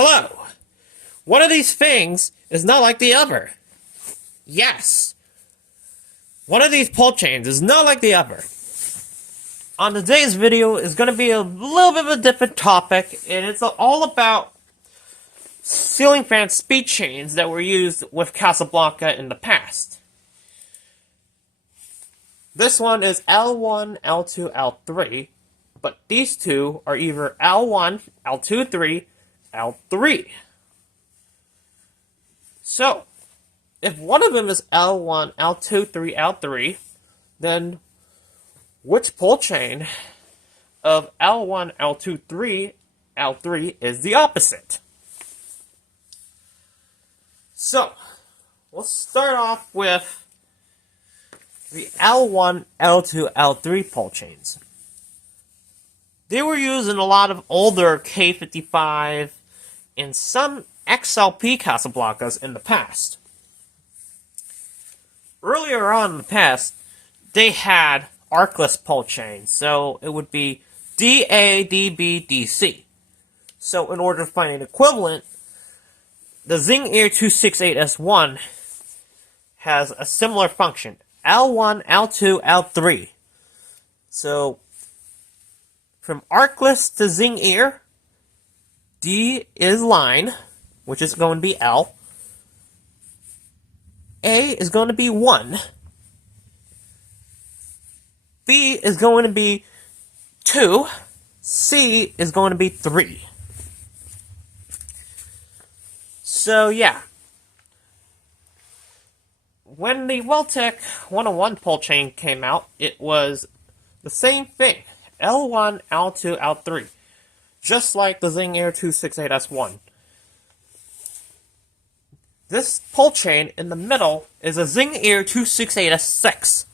Hello! One of these things is not like the other. Yes. One of these Pullchains is not like the other. On today's video is going to be a little bit of a different topic, and it's all about ceiling fan speed chains that were used with Casablanca in the past. This one is L1, L2, L3, but these two are either L1, L2, 3, L3. So, if one of them is L1, L2, 3, L3, then which Pullchain of L1, L2, 3, L3 is the opposite? So, we'll start off with the L1, L2, L3 Pullchains. They were used in a lot of older K55 and some XLP Casablancas in the past. Earlier on in the past, they had arcless Pullchains, so it would be DA, DB, DC. So in order to find an equivalent, the Zing-Ear 268S1 has a similar function. L1, L2, L3. So, from arcless to Zing-Ear, D is line, which is going to be L. A is going to be 1. B is going to be 2. C is going to be 3. So, yeah. When the Weltec 101 Pullchain came out, it was the same thing. L1, L2, L3. Just like the Zing-Ear 268S1. This Pullchain in the middle is a Zing-Ear 268S6.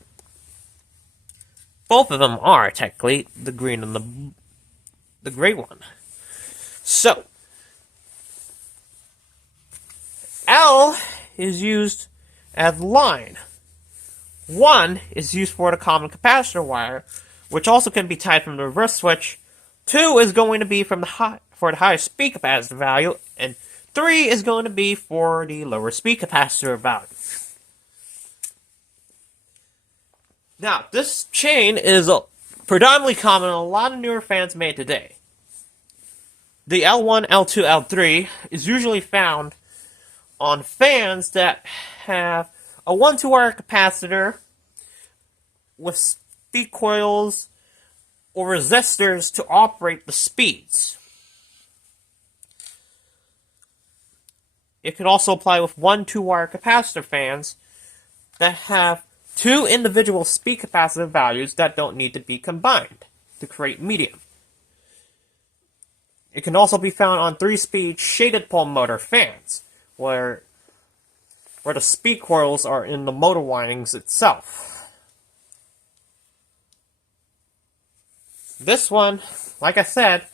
Both of them are, technically, the green and the gray one. So, L is used as line. 1 is used for the common capacitor wire, which also can be tied from the reverse switch. 2 is going to be for the higher speed capacitor value, and 3 is going to be for the lower speed capacitor value. Now, this chain is predominantly common in a lot of newer fans made today. The L1, L2, L3 is usually found on fans that have a 1-2 wire capacitor with speed coils or resistors to operate the speeds. It could also apply with 1-2 wire capacitor fans that have 2 individual speed capacitor values that don't need to be combined to create medium. It can also be found on 3-speed shaded pole motor fans, where the speed coils are in the motor windings itself. This one, like I said,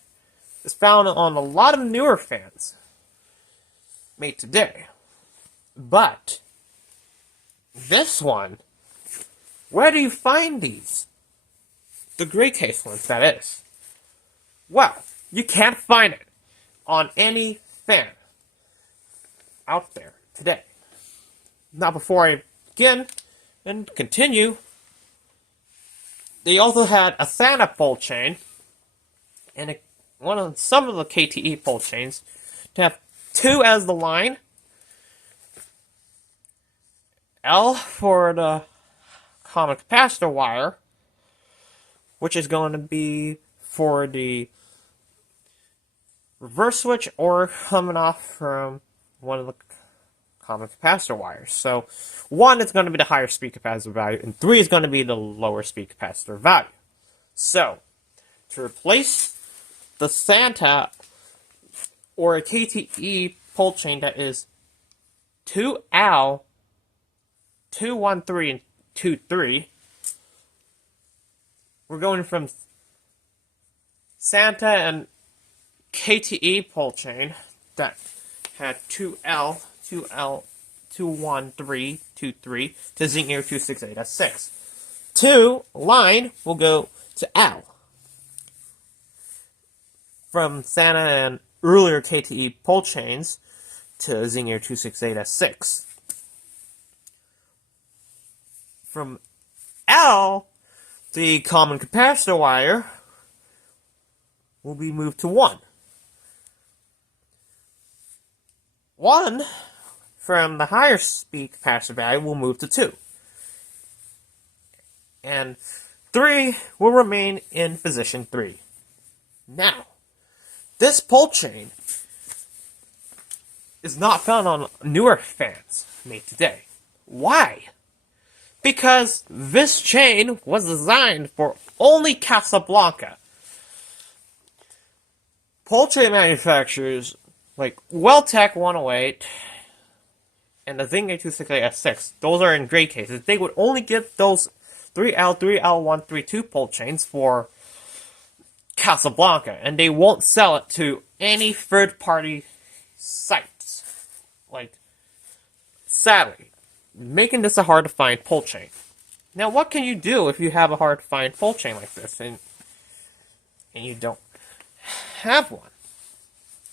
is found on a lot of newer fans made today. But this one, where do you find these? The gray case ones, that is. Well, you can't find it on any fan out there today. Now, before I begin and continue, they also had a Santa Pullchain and some of the KTE Pullchains to have 2 as the line, L for the common capacitor wire, which is going to be for the reverse switch or coming off from one of the common capacitor wires. So 1 is going to be the higher speed capacitor value, and 3 is going to be the lower speed capacitor value. So, to replace the Santa or a KTE Pullchain that is 2L, 213, and 23, we're going from Santa and KTE Pullchain that had 2L, 213, 23 to Zing-Ear 268S6. 2 line will go to L. From Santa and earlier KTE Pullchains to Zingier 268S6. From L, the common capacitor wire will be moved to 1. 1 from the higher speed capacitor value will move to 2. And 3 will remain in position 3. Now, this pull chain is not found on newer fans made today. Why? Because this chain was designed for only Casablanca. Pull chain manufacturers like Welltec 108 and the Zingier 268S6, those are in gray cases. They would only get those 3L, 3L1, 32 pull chains for Casablanca, and they won't sell it to any third-party sites. Like, sadly, making this a hard-to-find pull chain. Now, what can you do if you have a hard-to-find pull chain like this, and you don't have one?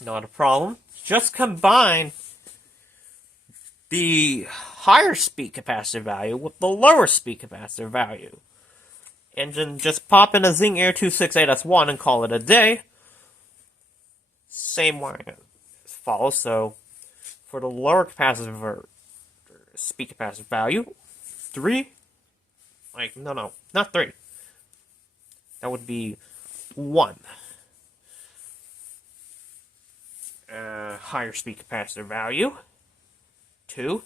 Not a problem. Just combine the higher speed capacitor value with the lower speed capacitor value. And then just pop in a Zingier 268S1 and call it a day. Same way as follows. So, for the lower capacitor speed capacitor value, 3. No, not 3. That would be 1. Higher speed capacitor value, 2,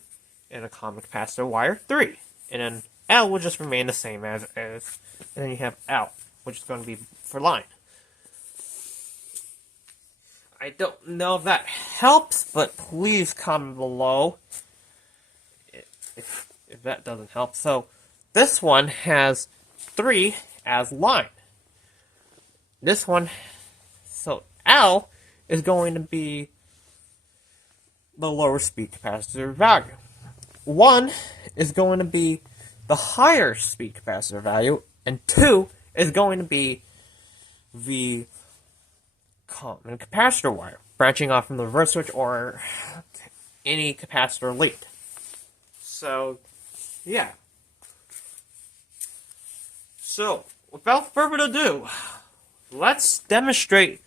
and a common capacitor wire, 3. And then L will just remain the same as and then you have L, which is going to be for line. I don't know if that helps, but please comment below if that doesn't help. So, this one has 3 as line. This one, so L is going to be the lower speed capacitor value. 1 is going to be the higher speed capacitor value, and 2 is going to be the common capacitor wire, branching off from the reverse switch or any capacitor lead. So, yeah. So, without further ado, let's demonstrate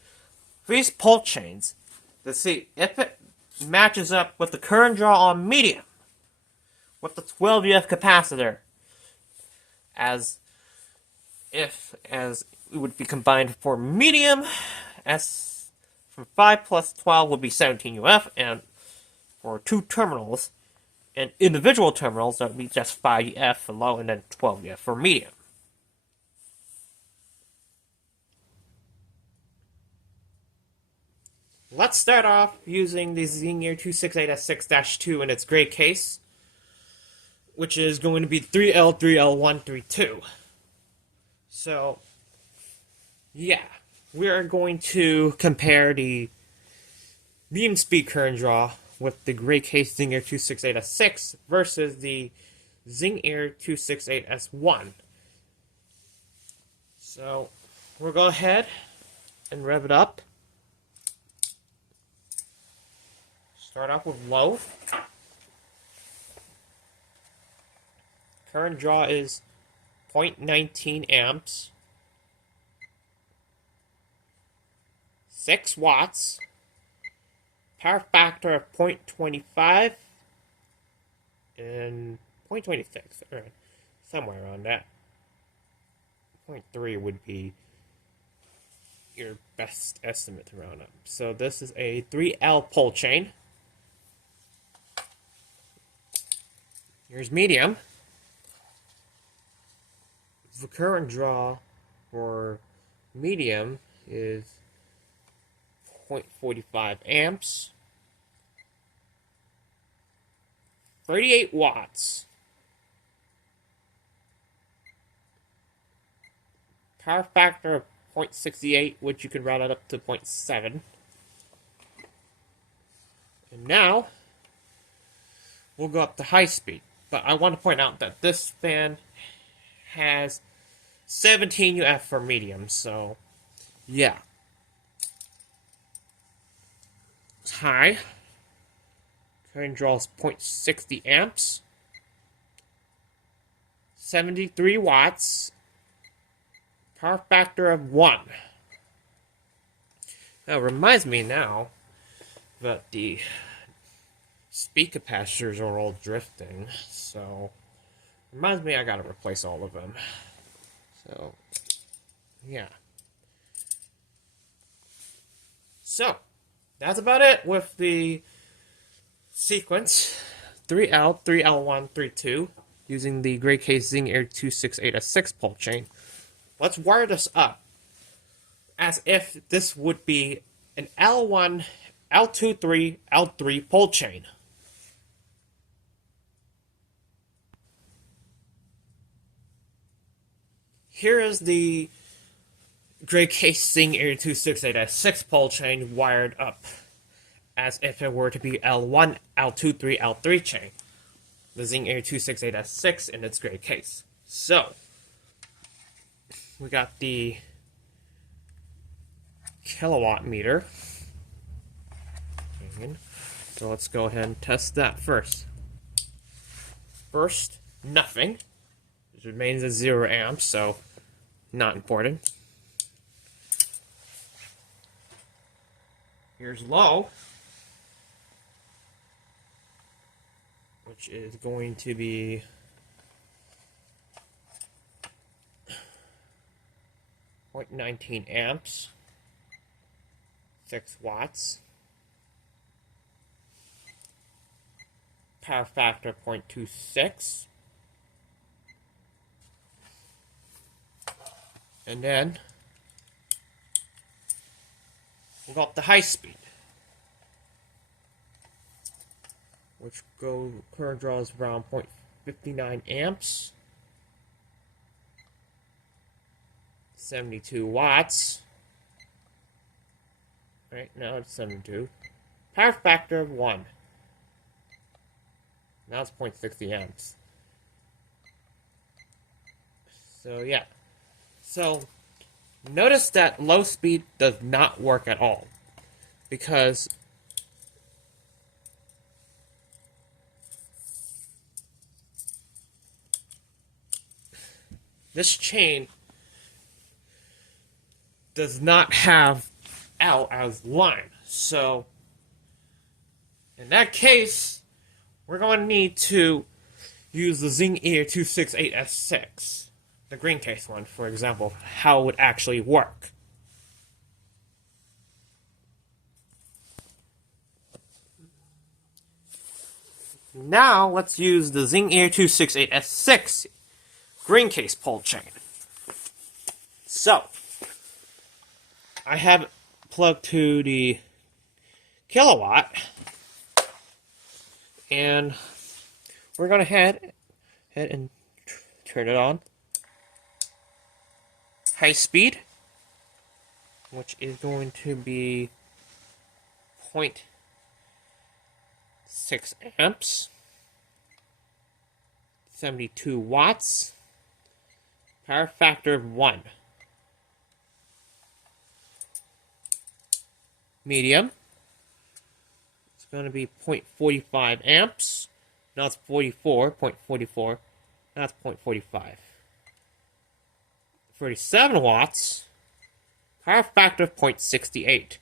these pull chains to see if it matches up with the current draw on medium with the 12UF capacitor as it would be combined for medium as from 5 plus 12 would be 17UF, and for 2 terminals and individual terminals that would be just 5UF for low and then 12UF for medium. Let's start off using the Zingier 268S6-2 in its gray case, which is going to be 3L, 3L1, 32. So, yeah, we are going to compare the medium speed current draw with the gray case Zingier 268S6 versus the Zingier 268S1. So, we'll go ahead and rev it up. Start off with low. Current draw is 0.19 amps. 6 watts. Power factor of 0.25. And 0.26. Or somewhere around that. 0.3 would be your best estimate to round up. So this is a 3L pull chain. Here's medium. The current draw for medium is 0.45 amps. 38 watts. Power factor of 0.68, which you can round it up to 0.7. And now, we'll go up to high speed. But I want to point out that this fan has 17 UF for medium, so yeah. high. Current draw is 0.60 amps. 73 watts. Power factor of 1. Now, it reminds me now that the speed capacitors are all drifting, so reminds me I gotta replace all of them. So, yeah. So, that's about it with the sequence 3L, 3L1, 3-2 using the Gray Case Zing Air 268S6 pull chain. Let's wire this up as if this would be an L1, L23, L3 pull chain. Here is the Gray Case Zing Air 268S6 pull chain wired up as if it were to be L1, L23, L3 chain. The Zing Air 268S6 in its gray case. So, we got the kilowatt meter. So let's go ahead and test that first. First, nothing. It remains at 0 amps, so not important. Here's low, which is going to be 0.19 amps, 6 watts, power factor 0.26, and then we got the high speed, which current draw is around 0.59 amps, 72 watts. Right now it's 72. Power factor of 1. Now it's 0.60 amps. So yeah. So notice that low speed does not work at all, because this chain does not have L as line. So in that case, we're going to need to use the Zing Air 268S6, the green case one, for example, how it would actually work. Now let's use the Zing Air 268S6 green case pull chain. So I have it plugged to the kilowatt, and we're going to head and turn it on. High speed, which is going to be 0.6 amps, 72 watts, power factor of 1. Medium, it's going to be 0.45 amps. Now it's 0.44. Now it's 0.45. 37 watts. Power factor of 0.68.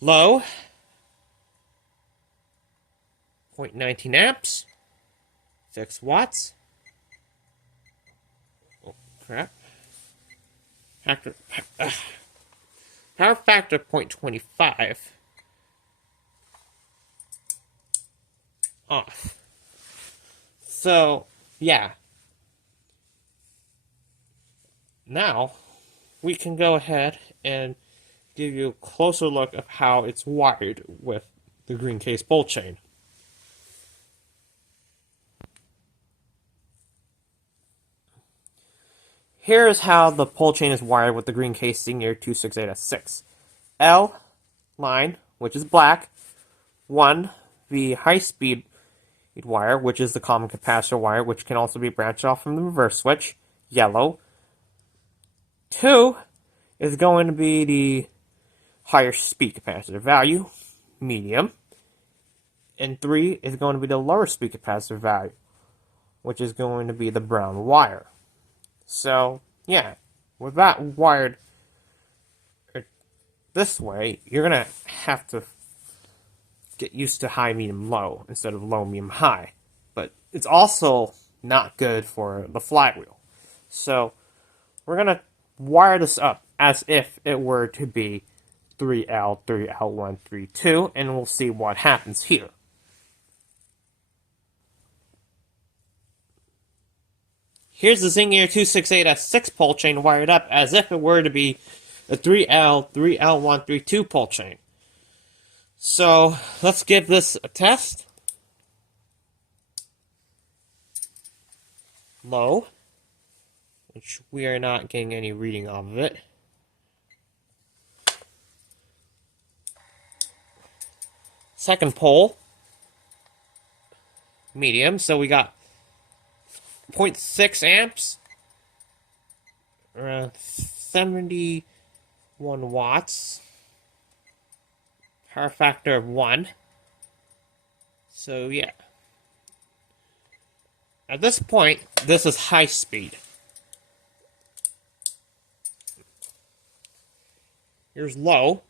Low, 0.19 amps. 6 watts. Oh, crap. Power factor 0.25. Off. So, yeah. Now, we can go ahead and give you a closer look of how it's wired with the green case pull chain. Here is how the pull chain is wired with the green case Zing Air 268S6. L line, which is black. 1, the high speed wire, which is the common capacitor wire, which can also be branched off from the reverse switch. Yellow. 2 is going to be the higher speed capacitor value, medium, and 3 is going to be the lower speed capacitor value, which is going to be the brown wire. So, yeah, with that wired this way, you're going to have to get used to high, medium, low instead of low, medium, high. But it's also not good for the flywheel. So, we're going to wire this up as if it were to be 3L, 3L1, 3-2, and we'll see what happens here. Here's the Zingier 268S6 pole chain wired up as if it were to be a 3L, 3L1, 3-2 pole chain. So, let's give this a test. Low, which we are not getting any reading off of it. Second pole, medium, so we got 0.6 amps, around 71 watts, power factor of 1. So yeah. At this point, this is high speed. Here's low,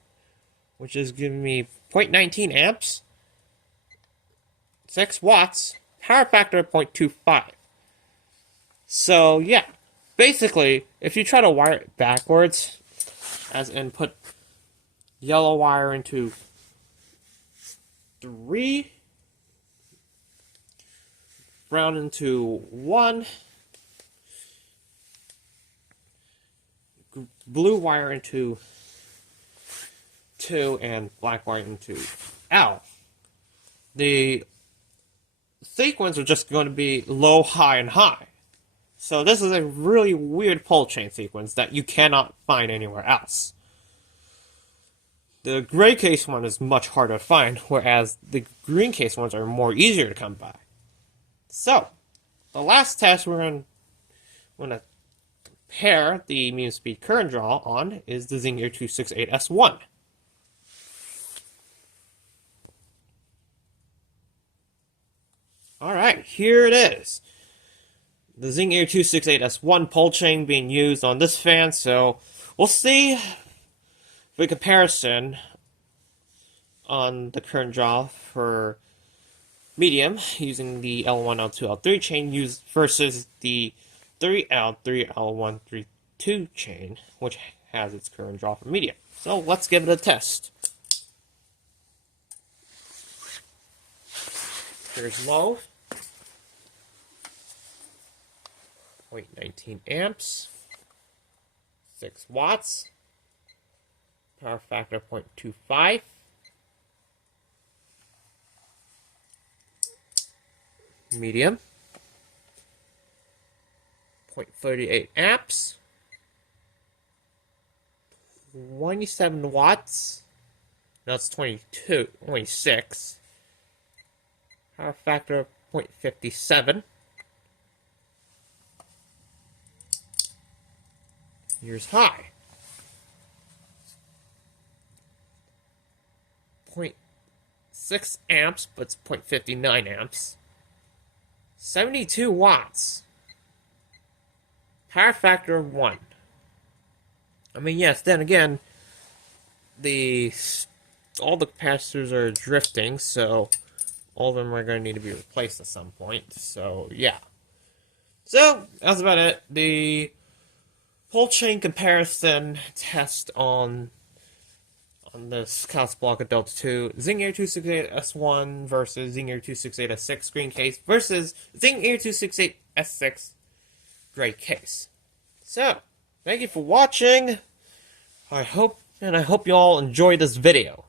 which is giving me 0.19 amps, 6 watts, power factor of 0.25. So, yeah, basically, if you try to wire it backwards, as in put yellow wire into 3, brown into 1, blue wire into 2, and black wire into L. The sequence are just going to be low, high, and high. So this is a really weird pole chain sequence that you cannot find anywhere else. The gray case one is much harder to find, whereas the green case ones are more easier to come by. So, the last test we're going to compare the medium speed current draw on is the Zingier 268S1. Alright, here it is. The Zingier 268S1 pole chain being used on this fan, so we'll see the comparison on the current draw for medium using the L1, L2, L3 chain used versus the 3L, 3L1, 3-2 chain, which has its current draw for medium. So let's give it a test. Here's low. 0.19 amps, 6 watts, power factor 0.25, medium, 0.38 amps, 27 watts, no, it's 26, power factor 0.57, here's high. 0.6 amps, but it's 0.59 amps. 72 watts. Power factor of 1. I mean, yes, then again, all the capacitors are drifting, so all of them are going to need to be replaced at some point. So, yeah. So, that's about it. The pole chain comparison test on this Casablanca Delta 2, Zingier 268S1 versus Zingier 268S6 green case versus Zingier 268S6 gray case. So, thank you for watching. I hope you all enjoyed this video.